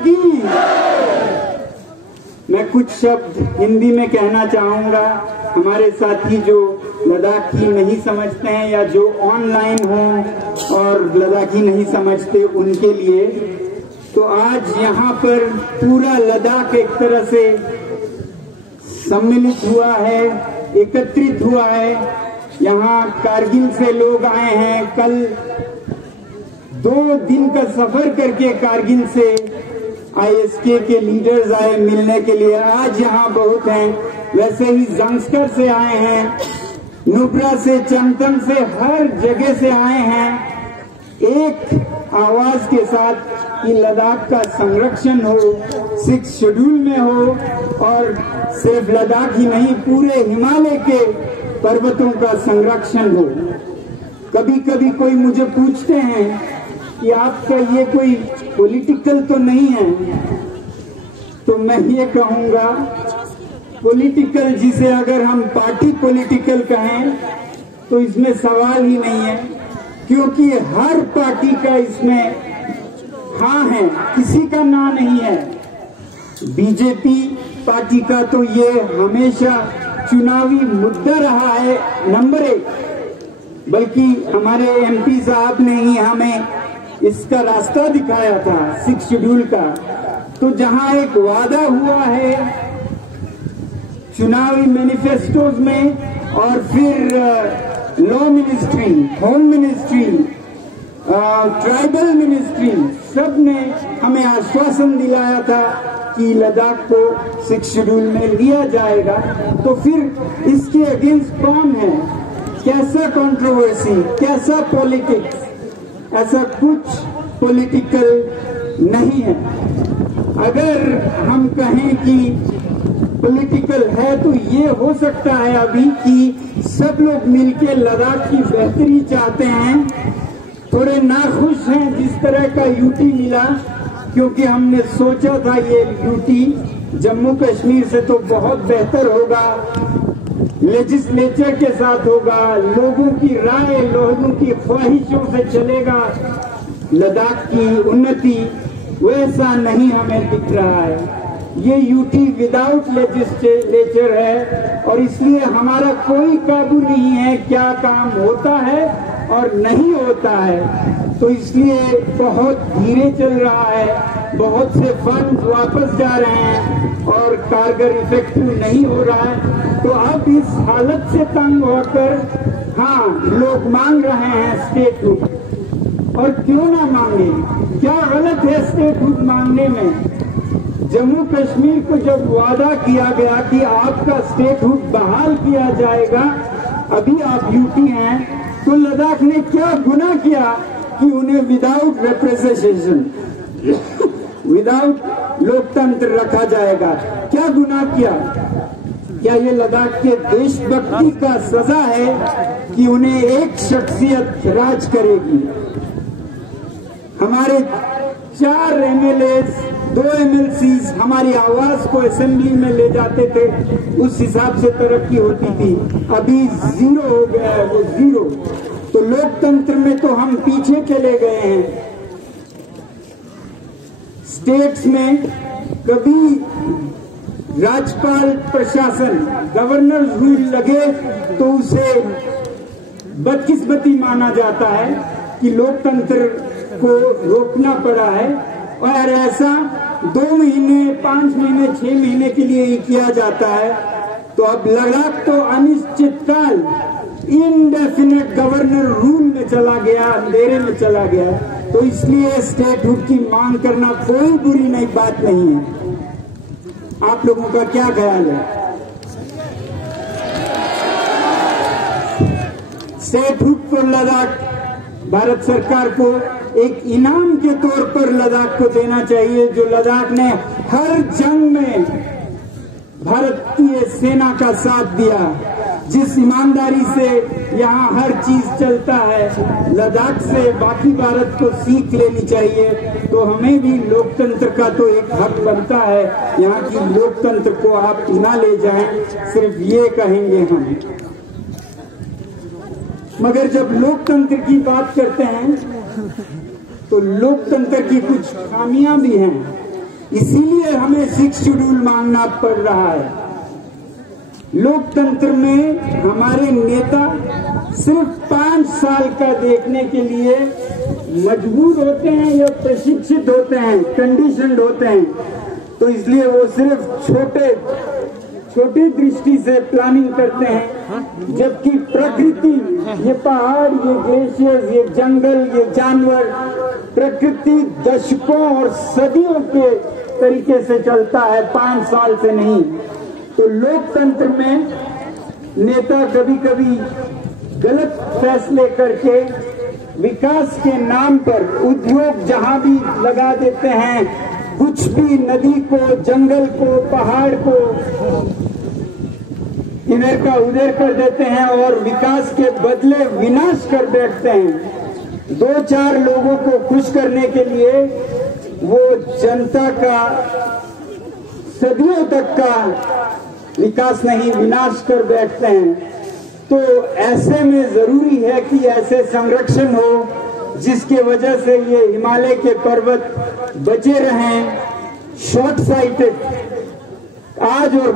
की। मैं कुछ शब्द हिंदी में कहना चाहूंगा हमारे साथी जो लद्दाखी नहीं समझते हैं या जो ऑनलाइन हो और लद्दाखी नहीं समझते उनके लिए। तो आज यहाँ पर पूरा लद्दाख एक तरह से सम्मिलित हुआ है, एकत्रित हुआ है। यहाँ कारगिल से लोग आए हैं, कल 2 दिन का सफर करके कारगिल से ISK के लीडर्स आए मिलने के लिए। आज यहाँ बहुत हैं। वैसे ही जंस्कर से आए हैं, नुब्रा से, चमतम से, हर जगह से आए हैं एक आवाज के साथ कि लद्दाख का संरक्षण हो, 6 शेड्यूल में हो और सिर्फ लद्दाख ही नहीं पूरे हिमालय के पर्वतों का संरक्षण हो। कभी कभी कोई मुझे पूछते हैं कि आपका ये कोई पॉलिटिकल तो नहीं है, तो मैं ये कहूंगा पॉलिटिकल जिसे अगर हम पार्टी पॉलिटिकल कहें तो इसमें सवाल ही नहीं है, क्योंकि हर पार्टी का इसमें हाँ है, किसी का ना नहीं है। बीजेपी पार्टी का तो ये हमेशा चुनावी मुद्दा रहा है नंबर 1, बल्कि हमारे MP साहब ने ही हमें इसका रास्ता दिखाया था 6 शेड्यूल का। तो जहां एक वादा हुआ है चुनावी मैनिफेस्टोज में और फिर law ministry, home ministry, tribal ministry, सब ने हमें आश्वासन दिलाया था कि लद्दाख को 6 शेड्यूल में लिया जाएगा। तो फिर इसके अगेंस्ट कौन है? कैसा कंट्रोवर्सी, कैसा पॉलिटिक्स? ऐसा कुछ पॉलिटिकल नहीं है। अगर हम कहें कि पॉलिटिकल है तो ये हो सकता है अभी कि सब लोग मिलके लद्दाख की बेहतरी चाहते हैं, थोड़े नाखुश हैं जिस तरह का यूटी मिला, क्योंकि हमने सोचा था ये यूटी जम्मू कश्मीर से तो बहुत बेहतर होगा, लेजिस्लेचर के साथ होगा, लोगों की राय, लोगों की ख्वाहिशों से चलेगा लद्दाख की उन्नति। वैसा नहीं हमें दिख रहा है। ये यूटी विदाउट लेजिस्लेचर है और इसलिए हमारा कोई काबू नहीं है क्या काम होता है और नहीं होता है। तो इसलिए बहुत धीरे चल रहा है, बहुत से फंड वापस जा रहे हैं और कारगर इफेक्टिव नहीं हो रहा है। तो अब इस हालत से तंग होकर हाँ लोग मांग रहे हैं स्टेटहुड, और क्यों ना मांगे? क्या गलत है स्टेटहुड मांगने में? जम्मू कश्मीर को जब वादा किया गया कि आपका स्टेटहुड बहाल किया जाएगा, अभी आप यूटी हैं, तो लद्दाख ने क्या गुनाह किया कि उन्हें विदाउट रिप्रेजेंटेशन, विदाउट लोकतंत्र रखा जाएगा? क्या गुनाह किया? क्या ये लद्दाख के देशभक्ति का सजा है कि उन्हें एक शख्सियत राज करेगी? हमारे 4 MLAs, 2 MLCs हमारी आवाज को असेंबली में ले जाते थे, उस हिसाब से तरक्की होती थी। अभी 0 हो गया है, वो 0। तो लोकतंत्र में तो हम पीछे चले गए हैं। स्टेट्स में कभी राज्यपाल प्रशासन, गवर्नर रूल लगे तो उसे बदकिस्मती माना जाता है कि लोकतंत्र को रोकना पड़ा है, और ऐसा 2 महीने, 5 महीने, 6 महीने के लिए ही किया जाता है। तो अब लद्दाख तो अनिश्चितकाल इनडेफिनेट गवर्नर रूल में चला गया, अंधेरे में चला गया। तो इसलिए स्टेटहुड की मांग करना कोई बुरी नहीं बात नहीं है। आप लोगों का क्या ख्याल है? स्टेटहुड पर लद्दाख भारत सरकार को एक इनाम के तौर पर लद्दाख को देना चाहिए, जो लद्दाख ने हर जंग में भारतीय सेना का साथ दिया, जिस ईमानदारी से यहाँ हर चीज चलता है। लद्दाख से बाकी भारत को सीख लेनी चाहिए। तो हमें भी लोकतंत्र का तो एक हक बनता है, यहाँ की लोकतंत्र को आप ना ले जाएं, सिर्फ ये कहेंगे हम। मगर जब लोकतंत्र की बात करते हैं तो लोकतंत्र की कुछ खामियां भी हैं। इसीलिए हमें 6 शेड्यूल मांगना पड़ रहा है। लोकतंत्र में हमारे नेता सिर्फ 5 साल का देखने के लिए मजबूर होते हैं या प्रशिक्षित होते हैं, कंडीशनड होते हैं, तो इसलिए वो सिर्फ छोटी दृष्टि से प्लानिंग करते हैं, जबकि प्रकृति, ये पहाड़, ये ग्लेशियर्स, ये जंगल, ये जानवर, प्रकृति दशकों और सदियों के तरीके से चलता है, 5 साल से नहीं। तो लोकतंत्र में नेता कभी कभी गलत फैसले करके विकास के नाम पर उद्योग जहां भी लगा देते हैं, कुछ भी, नदी को, जंगल को, पहाड़ को इधर का उधर कर देते हैं और विकास के बदले विनाश कर बैठते हैं। 2-4 लोगों को खुश करने के लिए वो जनता का सदियों तक का विकास नहीं, विनाश कर बैठते हैं। तो ऐसे में जरूरी है कि ऐसे संरक्षण हो जिसके वजह से ये हिमालय के पर्वत बचे रहें। शॉर्ट साइटेड आज और